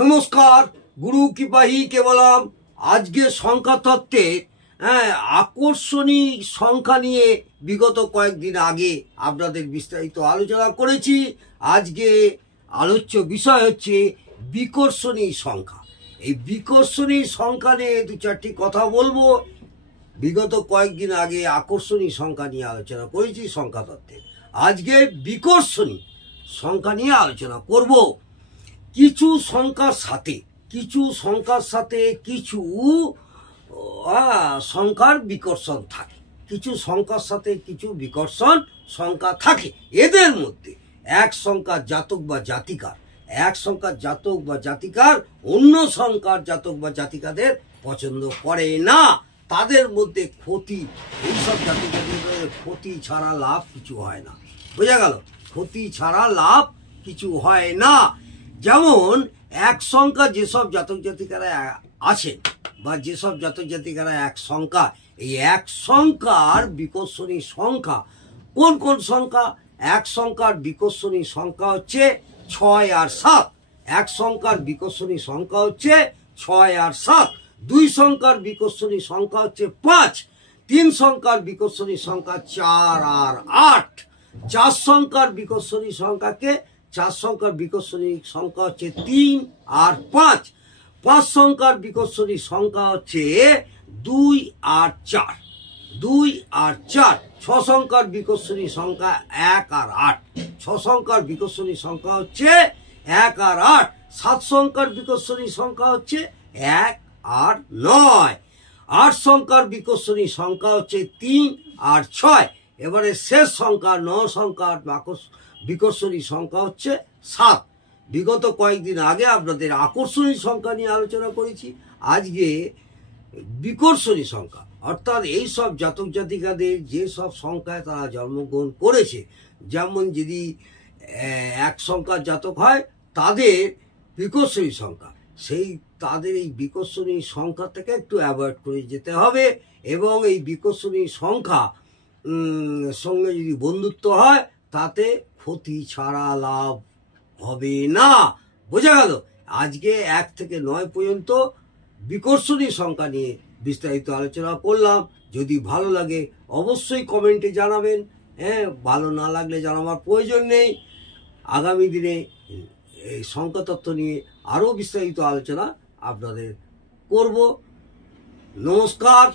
নমস্কার, গুরু কৃপাহি কেবলম। আজকে সংখ্যা তত্ত্বে আকর্ষণীয় সংখ্যা নিয়ে বিগত কয়েকদিন আগে আপনাদের বিস্তারিত আলোচনা করেছি। আজকে আলোচ্য বিষয় হচ্ছে বিকর্ষণী সংখ্যা। এই বিকর্ষণী সংখ্যা নিয়ে দু চারটি কথা বলবো। বিগত কয়েকদিন আগে আকর্ষণীয় সংখ্যা নিয়ে আলোচনা করেছি সংখ্যা তত্ত্বে। আজকে বিকর্ষণী সংখ্যা নিয়ে আলোচনা করব। কিছু সংখ্যার সাথে কিছু সংখ্যার বিকর্ষণ থাকে, কিছু সংখ্যার সাথে কিছু বিকর্ষণ সংখ্যা থাকে। এদের মধ্যে এক সংখ্যার জাতক বা জাতিকার অন্য সংখ্যার জাতক বা জাতিকাদের পছন্দ করে না। তাদের মধ্যে ক্ষতি, এইসব জাতিকাদের ক্ষতি ছাড়া লাভ কিছু হয় না। বোঝা গেল? ক্ষতি ছাড়া লাভ কিছু হয় না। যেমন এক সংখ্যা যেসব জাতক জাতিকারা আছেন বা যেসব জাতক জাতিকারা এক সংখ্যা, এই এক সংখ্যার বিকর্ষণী সংখ্যা কোন কোন সংখ্যা? এক সংখ্যার বিকর্ষণী সংখ্যা হচ্ছে 6 আর 7। এক সংখ্যার বিকর্ষণী সংখ্যা হচ্ছে 6 আর 7। দুই সংখ্যার বিকর্ষণী সংখ্যা হচ্ছে 5। তিন সংখ্যার বিকর্ষণী সংখ্যা 4 আর 8। চার সংখ্যার বিকর্ষণী সংখ্যাকে চার সংখ্যার বিকর্ষণী সংখ্যা হচ্ছে 3 আর 5। পাঁচ সংখ্যার বিকর্ষণী সংখ্যা হচ্ছে 2 আর 4। 2 আর 4। ছ সংখ্যার বিকর্ষণী সংখ্যা 1 আর 8। ছ সংখ্যার বিকর্ষণী সংখ্যা হচ্ছে 1 আর 8। সাত সংখ্যার বিকর্ষণী সংখ্যা হচ্ছে 1 আর 9। আট সংখ্যার বিকর্ষণী সংখ্যা হচ্ছে 3 আর 6। এবারে শেষ সংখ্যা 9 সংখ্যার বিকর্ষণী সংখ্যা হচ্ছে 7। বিগত কয়েকদিন আগে আপনাদের আকর্ষণী সংখ্যা নিয়ে আলোচনা করেছি। আজকে বিকর্ষণী সংখ্যা, অর্থাৎ এই সব জাতক জাতিকাদের যে সব সংখ্যায় তারা জন্মগ্রহণ করেছে, যেমন যদি এক সংখ্যার জাতক হয় তাদের বিকর্ষণী সংখ্যা, তাদের এই বিকর্ষণী সংখ্যা থেকে একটু অ্যাভয়েড করে যেতে হবে। এবং এই বিকর্ষণী সংখ্যা সঙ্গে যদি বন্ধুত্ব হয় তাতে ক্ষতি ছাড়া লাভ হবে না। বোঝা গেল? আজকে 1 থেকে 9 পর্যন্ত বিকর্ষণী সংখ্যা নিয়ে বিস্তারিত আলোচনা করলাম। যদি ভালো লাগে অবশ্যই কমেন্টে জানাবেন। ভালো না লাগলে জানাবার প্রয়োজন নেই। আগামী দিনে এই সংখ্যা তত্ত্ব নিয়ে আরও বিস্তারিত আলোচনা আপনাদের করব। নমস্কার।